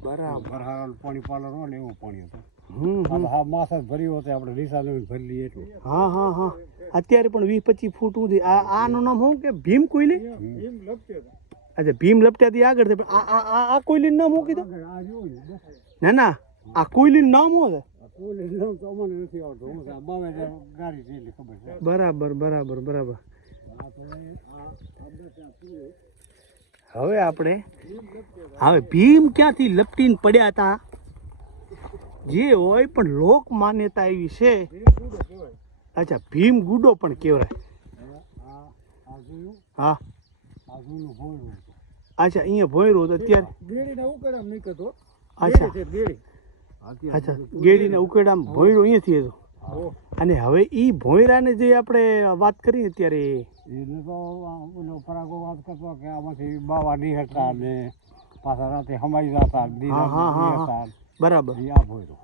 બરાબર, ભરહાર પાણી પાલર હોય ને એવું પાણી હતું. હમ. હા માસ જ ભર્યું હતું આપણે રીસાને ભરી લઈએ એટલું. હા હા હા. અત્યારે પણ 20-25 ફૂટ ઊંધી. આનું નામ શું કે ભીમ કોયલી? ભીમ લપટે અચ્છા ભીમ લપટ્યાથી આગળ છે. આ કોયલીનું નામ શું કીધું? આ જોયું ને ના ના, આ કોયલીનું નામ શું છે? કોઈલી નામ તો અમને નથી આવડતું. હું તો બાવે ગાડી છે એટલે ખબર છે. બરાબર બરાબર બરાબર. હવે આપણે હવે ભીમ ક્યાંથી લપટીને પડ્યા હતા જે હોય, પણ લોક માન્યતા એવી છે. અચ્છા ભીમ ગુડો પણ કહેવાય. આ જોયું હા આ જૂનું ભોયરું. અચ્છા અહીંયા ભોયરું હતું અત્યારે. ગેડીના ઉકળામ નીકળતો. અચ્છા છે ગેડી. અચ્છા ગેડીને ઉકેડામાં ભોયરું અહીંયાથી હતું. અને હવે એ ભોયરાને જે આપણે વાત કરીએ ત્યારે એને તો ઓલો પરાગો વાત કરતો કે આમાંથી બાવા નીકળતા ને પાછા રાતે હમાઈ જતા. હા હા હા હા બરાબર આ ભોયરું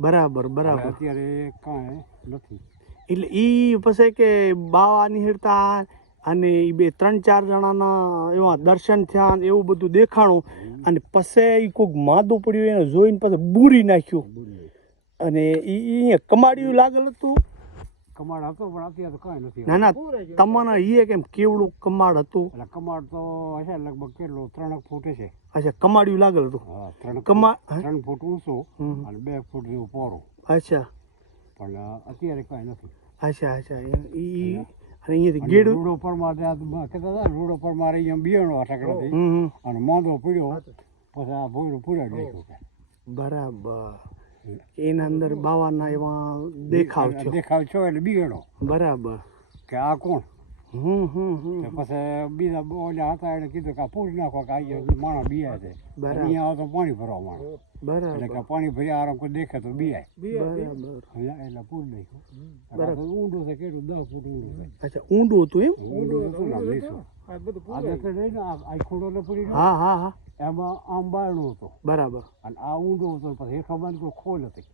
બરાબર બરાબર. અત્યારે કાંઈ નથી. એટલે એ પછી કે બાવા નિહળતા અને એ 2-3-4 જણાના એવા દર્શન થયા ને એવું બધું દેખાણું. અને પછી કોઈક માદું પડ્યું એને જોઈને પછી બૂરી નાખ્યું અને એ અહીંયા કમાડિયું લાગેલ હતું. કમાડ હતો પણ અત્યારે તો કાંઈ નથી. ના ના, તમારા એ કેમ કેવડું કમાડ હતું? એટલે કમાડ તો હશે લગભગ કેટલું 3 ફૂટ છે. અચ્છા કમાડિયું લાગેલ હતું. હા 3 ફૂટ ઊંચું અને 2 ફૂટ જેવું પહોળું. અચ્છા પણ અત્યારે કાંઈ નથી. અચ્છા અચ્છા. એ અને અહીંયાથી ગેડું રૂડો પર માં કહેતા હતા રૂડો પર મારે અહીંયા બિયાણો ઠકડાથી હમ અને મોંધો પીડ્યો પછી આ ભોયરું પૂરાડી નાખ્યું. બરાબર. એના અંદર બાવાના એવા દેખાવ છે. દેખાવ છો એટલે બિયાણો બરાબર. કે આ કોણ. હમ. પછી બીજા ઓલા હતા એને કીધું કે આ પૂરી નાખો કે અહીંયા માણસ બિયા છે. બરાબર અહીંયા આવો તો પાણી ભરવા માણસ એટલે બરાબર કે પાણી ભર્યા આરામ કોઈ દેખે તો બિયાય બરાબર. એટલે પૂરી નાખ્યું. ઊંડું છે કેટલું 10 ફૂટ ઊંડું છે. અચ્છા ઊંડું હતું એમ? ઊંડું હતું ને લીસું. આ બધું આ દેખે નહીં ને આ ખોડો ને પૂરી હા હા હા એમાં આમ બારણું હતું બરાબર. અને આ ઊંડો હતો પછી ખબર કોઈ ખોલ હતી.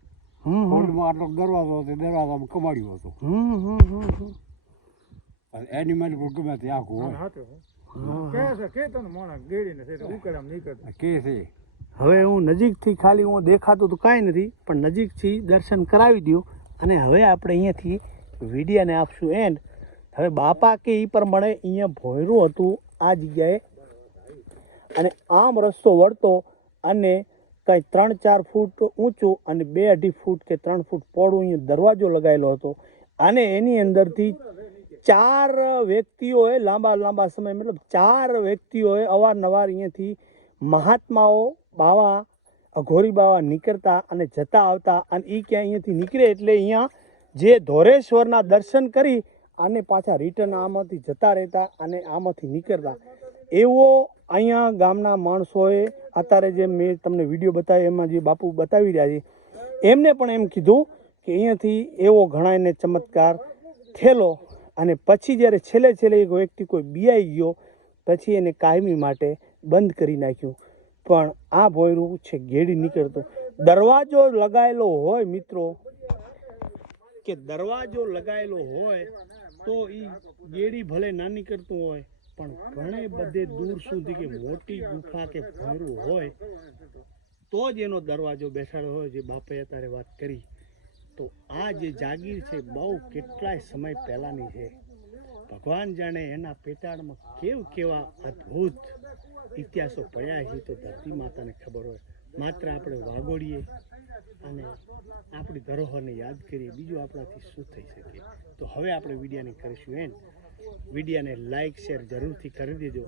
હમ ખોલમાં આટલો દરવાજો હતો દરવાજામાં કમાડ્યું હતું. હમ. અને એની માટે કોઈ ગમે તે આખું હોય હાથે કે છે કે તને મોણા ગેડીને છે ઉકળામ નીકળતો. કે છે. હવે હું નજીકથી ખાલી હું દેખાતું તો કાંઈ નથી, પણ નજીકથી દર્શન કરાવી દઉં અને હવે આપણે અહીંયાથી વિડીયાને આપશું એન્ડ. હવે બાપા કે એ પ્રમાણે અહીંયા ભોયરું હતું આ જગ્યાએ અને આમ રસ્તો વળતો અને કંઈ 3-4 ફૂટ ઊંચું અને 2-2.5 ફૂટ કે 3 ફૂટ પહોળું અહીંયા દરવાજો લગાવેલો હતો. અને એની અંદરથી 4 વ્યક્તિઓએ લાંબા સમય મતલબ 4 વ્યક્તિઓએ અવારનવાર અહીંયાથી મહાત્માઓ બાવા અઘોરી બાવા નીકળતા અને જતા આવતા અને એ ક્યાં અહીંયાથી નીકળે એટલે અહીંયા જે ધોરેશ્વરના દર્શન કરી અને પાછા રિટર્ન આમાંથી જતા રહેતા અને આમાંથી નીકળતા. એવો અહીંયા ગામના માણસોએ અત્યારે જે મેં તમને વિડીયો બતાવ્યો એમાં જે બાપુ બતાવી રહ્યા છે એમને પણ એમ કીધું કે અહીંયાથી એવો ઘણા એને ચમત્કાર થયેલો. અને પછી જ્યારે છેલ્લે એક વ્યક્તિ કોઈ બિયાઈ ગયો પછી એને કાયમી માટે બંધ કરી નાખ્યું. પણ આ ભોયરું છે ગેડી નીકળતું. દરવાજો લગાવેલો હોય મિત્રો, કે દરવાજો લગાવેલો હોય તો એ ગેડી ભલે નાની કરતું હોય પણ ઘણે બધે દૂર સુધી કે મોટી ગુફા કે ભોંયરું હોય તો જ એનો દરવાજો બેસાડ્યો હોય. જે બાપે અત્યારે વાત કરી તો આ જે જાગીર છે બહુ કેટલાય સમય પહેલાંની છે. ભગવાન જાણે એના પેટાળમાં કેવા અદ્ભુત ઇતિહાસો પડ્યા છે તો ધરતી માતાને ખબર હોય. માત્ર આપણે વાગોડીએ અને આપણી ધરોહરને યાદ કરીએ, બીજું આપણાથી શું થઈ શકે. તો હવે આપણે વિડીયાને કરીશું એન્ડ. વિડીયાને લાઇક શેર જરૂરથી કરી દેજો,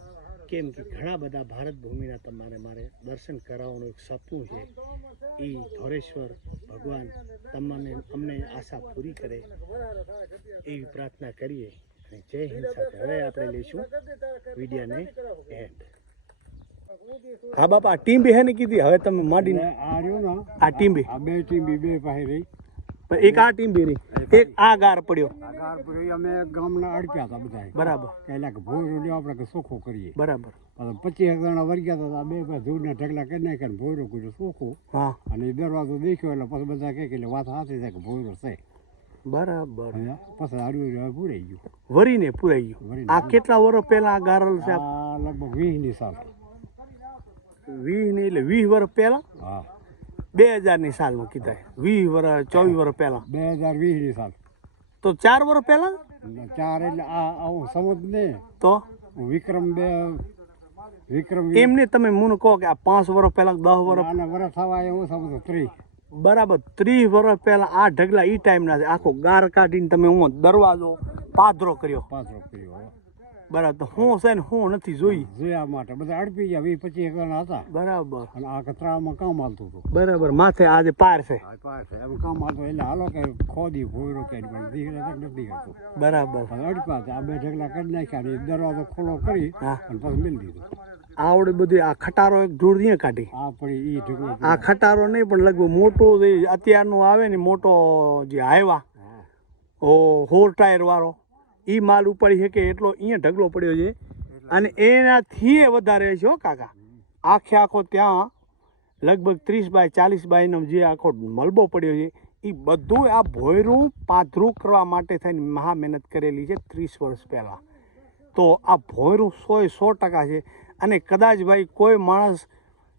કેમ કે ઘણા બધા ભારત ભૂમિના તમારે મારે દર્શન કરાવવાનું એક સપનું છે. એ ધોરેશ્વર ભગવાન અમને આશા પૂરી કરે એવી પ્રાર્થના કરીએ. અને જય હિન્દ સાથે હવે આપણે લઈશું વિડીયાને એન્ડ. હા બાપા, ટીમ બી હે ને કીધી, હવે તમે માંડીને આ રહ્યો ને, આ ટીમ બી આ બે ટીમ બે પાસે રહી. પણ એક આ ટીમ બી રહી, એક આ ગાર પડ્યો. આગારપુરી અમે ગામના અડપ્યા હતા બધા. બરાબર કે ભોયરો લ્યો આપણે કે ચોખ્ખો કરીએ. બરાબર. 25 જણા વર્ગ્યા હતા. આ બે ધૂળના ઢગલા કરી નાખ્યા, ભોયરો કર્યો ચોખ્ખો. હા અને એ દરવાજો દેખ્યો એટલે પછી બધા કહે કે વાત સાચી છે કે ભોયરો છે. બરાબર. પછી હાર્યું પૂરાઈ ગયું, વરીને પુરાઈ ગયું. વરીને આ કેટલા વર્ષ પહેલા આ ગારલ છે? આ લગભગ 20ની સાલ. 20 ની એટલે 20 વર્ષ પહેલા, હા 2000 ની સાલનું કીધા. 20 વર્ષ 24 વર્ષ પહેલા 2020ની સાલ. તો 4 વર્ષ પહેલા 4 એટલે આ આવું સમજ ને તો વિક્રમ એમને તમે મને કહો કે આ 5 વર્ષ પહેલા 10 વર્ષ આના વરસ થવા એવું સમજો 30. બરાબર 30 વર્ષ પહેલા આ ઢગલા ઈ ટાઈમ ના છે. આખો ગાર કાઢીને તમે હું દરવાજો પાદરો કર્યો. પાત્રો કર્યો. બરાબર. તો હું છે ને હું નથી જોઈ. જોયા માટે બધા અડપી ગયા. 20-25 જણા હતા. બરાબર. અને આ કચરામાં કામ હાલતું હતું. બરાબર. માથે આજે પાર છે. આ પાસે એમ કામ હાલતું એટલે હાલો કે ખોદી ભોયરો કે પણ દીકરા તક નથી કરતો. બરાબર. હવે અડપા આ બે ઢગલા કરી નાખ્યા અને દરવાજો ખોલો કરી હા. અને પછી મિલ દીધો. આવડી બધી આ ખટારો એક ધૂળ નહીં કાઢી. આ પડી ઈ ઢગલો. આ ખટારો નહીં પણ લગભગ મોટો જે અત્યારનું આવે ને મોટો જે હાઈવા ઓ 4 ટાયર વાળો એ માલ ઉપાડી શકે એટલો અહીંયા ઢગલો પડ્યો છે. અને એનાથી વધારે છે હો કાકા. આખો ત્યાં લગભગ 30 બાય 40 બાયનો જે આખો મલબો પડ્યો છે એ બધું આ ભોયરું પાથરું કરવા માટે થઈને મહા મહેનત કરેલી છે 30 વર્ષ પહેલાં. તો આ ભોયરું 100% છે. અને કદાચ ભાઈ કોઈ માણસ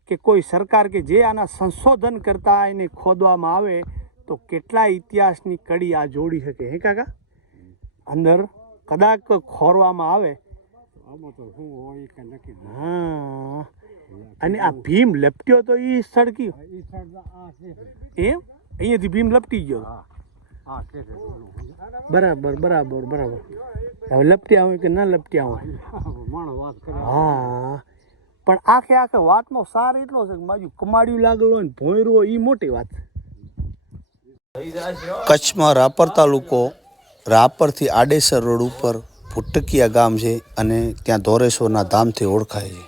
કે કોઈ સરકાર કે જે આના સંશોધન કરતા એને ખોદવામાં આવે તો કેટલા ઇતિહાસની કડી આ જોડી શકે હે કાકા. અંદર કદાચ ખોરવામાં આવે. આમાં તો શું હોય કે નક્કી. હા. અને આ ભીમ લપટ્યો તો એ સળકી ઈ સાઈડ આ છે. એમ અહીંયાથી ભીમ લપટી ગયો. આ છે બરાબર બરાબર બરાબર. હવે લપટ્યા હોય કે ના લપટ્યા હોય. માણસ વાત કરે. હા પણ આખે વાતનો સાર એટલો છે કે બાજુ કમાડિયું લાગેલું હોય ને ભોંયરું હોય એ મોટી વાત. કચ્છમાં રાપર તાલુકો, રાપરથી આડેસર રોડ ઉપર ભૂટકિયા ગામ છે અને ત્યાં ધોરેશ્વરના ધામથી ઓળખાય છે.